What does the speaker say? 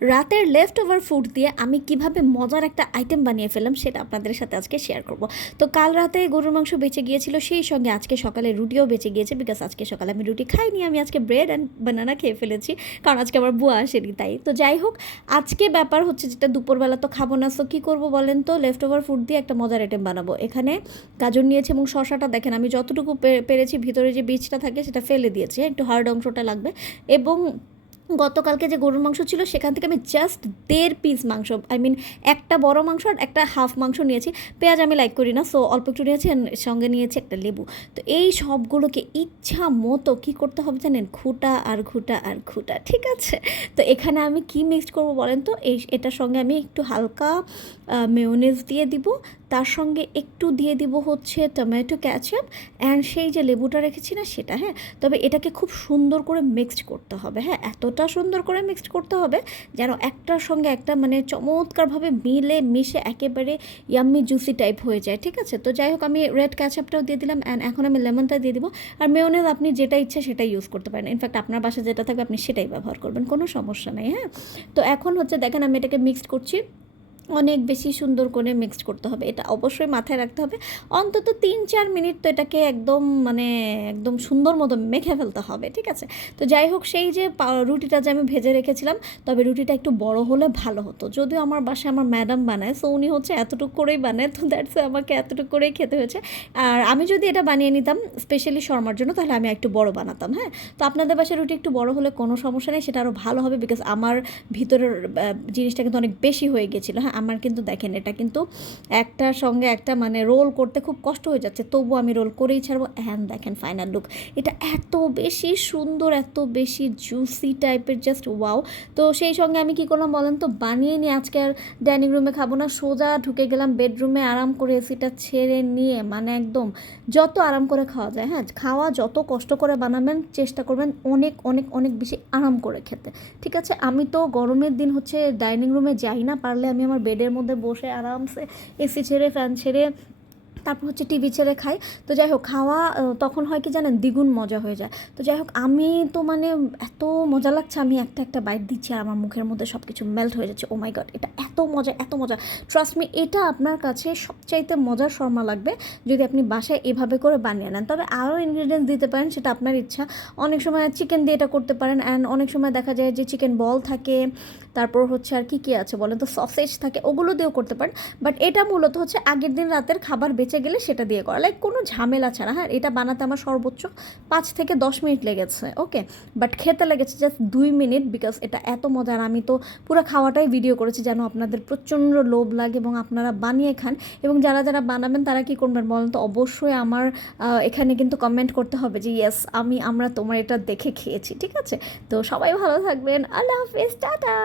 রাতের left over food দিয়ে আমি কিভাবে মজার একটা আইটেম বানিয়ে ফেললাম সেটা আপনাদের সাথে আজকে শেয়ার করব। তো কাল রাতে গরুর মাংস বেঁচে গিয়েছিল, সেই সঙ্গে আজকে সকালে রুটিও বেঁচে গিয়েছে, বিকজ আজকে সকালে আমি রুটি খাইনি, আমি আজকে ব্রেড অ্যান্ড বানানা খেয়ে ফেলেছি, কারণ আজকে আমার বুয়া আসেনি তাই। তো যাই হোক, আজকে ব্যাপার হচ্ছে যেটা দুপুরবেলা তো খাবো না, সো কী করবো বলেন তো, লেফট ওভার ফুড দিয়ে একটা মজার আইটেম বানাবো। এখানে গাজর নিয়েছি এবং শশাটা দেখেন আমি যতটুকু পেরেছি ভিতরে যে বীজটা থাকে সেটা ফেলে দিয়েছি, একটু হার্ড অংশটা লাগবে। এবং গতকালকে যে গরুর মাংস ছিল সেখান থেকে আমি জাস্ট 1.5 পিস মাংস, আই মিন একটা বড় মাংস আর একটা হাফ মাংস নিয়েছি। পেঁয়াজ আমি লাইক করি না, সো অল্প একটু নিয়েছি, সঙ্গে নিয়েছি একটা লেবু। তো এই সবগুলোকে ইচ্ছা মতো কী করতে হবে জানেন, ঘুটা আর ঘুটা আর ঘুটা, ঠিক আছে। তো এখানে আমি কি মিক্সড করবো বলেন তো, এটার সঙ্গে আমি একটু হালকা মেয়োনেজ দিয়ে দিব, তার সঙ্গে একটু দিয়ে দিব হচ্ছে টমেটো ক্যাচাপ অ্যান্ড সেই যে লেবুটা রেখেছি না সেটা, হ্যাঁ। তবে এটাকে খুব সুন্দর করে মিক্সড করতে হবে, হ্যাঁ, এতটা সুন্দর করে মিক্সড করতে হবে যেন একটার সঙ্গে একটা মানে চমৎকারভাবে মিলে মিশে একেবারে ইয়াম্মি জুসি টাইপ হয়ে যায়, ঠিক আছে। তো যাই হোক, আমি রেড ক্যাচাপটাও দিয়ে দিলাম অ্যান্ড এখন আমি লেমনটা দিয়ে দিব। আর মেয়োনেজ আপনি যেটা ইচ্ছে সেটাই ইউজ করতে পারেন, ইনফ্যাক্ট আপনার বাসায় যেটা থাকবে আপনি সেটাই ব্যবহার করবেন, কোনো সমস্যা নেই, হ্যাঁ। তো এখন হচ্ছে দেখেন আমি এটাকে মিক্সড করছি, অনেক বেশি সুন্দর করে মিক্সড করতে হবে, এটা অবশ্যই মাথায় রাখতে হবে। অন্তত 3-4 মিনিট তো এটাকে একদম মানে একদম সুন্দর মতো মেখে ফেলতে হবে, ঠিক আছে। তো যাই হোক, সেই যে রুটিটা যে আমি ভেজে রেখেছিলাম, তবে রুটিটা একটু বড় হলে ভালো হতো, যদিও আমার বাসায় আমার ম্যাডাম বানায়, সো উনি হচ্ছে এতটুকু করেই বানায়, তো দ্যাটস আমাকে এতটুকু করেই খেতে হয়েছে। আর আমি যদি এটা বানিয়ে নিতাম স্পেশালি শর্মার জন্য, তাহলে আমি একটু বড় বানাতাম, হ্যাঁ। তো আপনাদের বাসায় রুটি একটু বড় হলে কোনো সমস্যা নেই, সেটা আরও ভালো হবে, বিকজ আমার ভিতরের জিনিসটা কিন্তু অনেক বেশি হয়ে গেছিলো, হ্যাঁ। আমার কিন্তু দেখেন এটা কিন্তু একটার সঙ্গে একটা মানে রোল করতে খুব কষ্ট হয়ে যাচ্ছে, তবু আমি রোল করেই ছাড়বো। হ্যাঁ দেখেন ফাইনাল লুক, এটা এত বেশি সুন্দর, এত বেশি জুসি টাইপের, জাস্ট ওয়াও। তো সেই সঙ্গে আমি কী করলাম বলেন তো, বানিয়ে নিয়ে আজকে আর ডাইনিং রুমে খাবো না, সোজা ঢুকে গেলাম বেডরুমে, আরাম করে এসিটা ছেড়ে নিয়ে মানে একদম যত আরাম করে খাওয়া যায়, হ্যাঁ, খাওয়া যত কষ্ট করে বানাবেন চেষ্টা করবেন অনেক অনেক অনেক বেশি আরাম করে খেতে, ঠিক আছে। আমি তো গরমের দিন হচ্ছে ডাইনিং রুমে যাই না, পারলে আমি আমার বেডের মধ্যে বসে আরামসে এসি ছেড়ে ফ্যান ছেড়ে তারপর হচ্ছে টিভি ছেড়ে খাই। তো যাই হোক, খাওয়া তখন হয় কি জানেন, দ্বিগুণ মজা হয়ে যায়। তো যাই হোক, আমি তো মানে এত মজা লাগছে, আমি একটা একটা বাইট দিচ্ছি আর আমার মুখের মধ্যে সব কিছু মেল্ট হয়ে যাচ্ছে। ও মাই গড, এটা এত মজা, এত মজা, ট্রাস্ট মি, এটা আপনার কাছে সবচাইতে মজার শর্মা লাগবে যদি আপনি বাসায় এভাবে করে বানিয়ে নেন। তবে আরও ইনগ্রিডিয়েন্টস দিতে পারেন, সেটা আপনার ইচ্ছা। অনেক সময় চিকেন দিয়ে এটা করতে পারেন, অ্যান্ড অনেক সময় দেখা যায় যে চিকেন বল থাকে, তারপর হচ্ছে আর কি আছে বলেন তো, সসেজ থাকে, ওগুলো দিয়েও করতে পারেন। বাট এটা মূলত হচ্ছে আগের দিন রাতের খাবার বেঁচে গেলে সেটা দিয়ে করা, লাইক কোনো ঝামেলা ছাড়া, হ্যাঁ। এটা বানাতে আমার সর্বোচ্চ 5 থেকে 10 মিনিট লেগেছে, ওকে। বাট খেতে লেগেছে জাস্ট 2 মিনিট, বিকজ এটা এত মজার। আমি তো পুরো খাওয়াটাই ভিডিও করেছি যেন আপনাদের প্রচণ্ড লোভ লাগে এবং আপনারা বানিয়ে খান। এবং যারা যারা বানাবেন তারা কী করবেন বলেন তো, অবশ্যই আমার এখানে কিন্তু কমেন্ট করতে হবে যে ইয়েস আমরা তোমার এটা দেখে খেয়েছি, ঠিক আছে। তো সবাই ভালো থাকবেন, আল্লাহ হাফেজ, টাটা।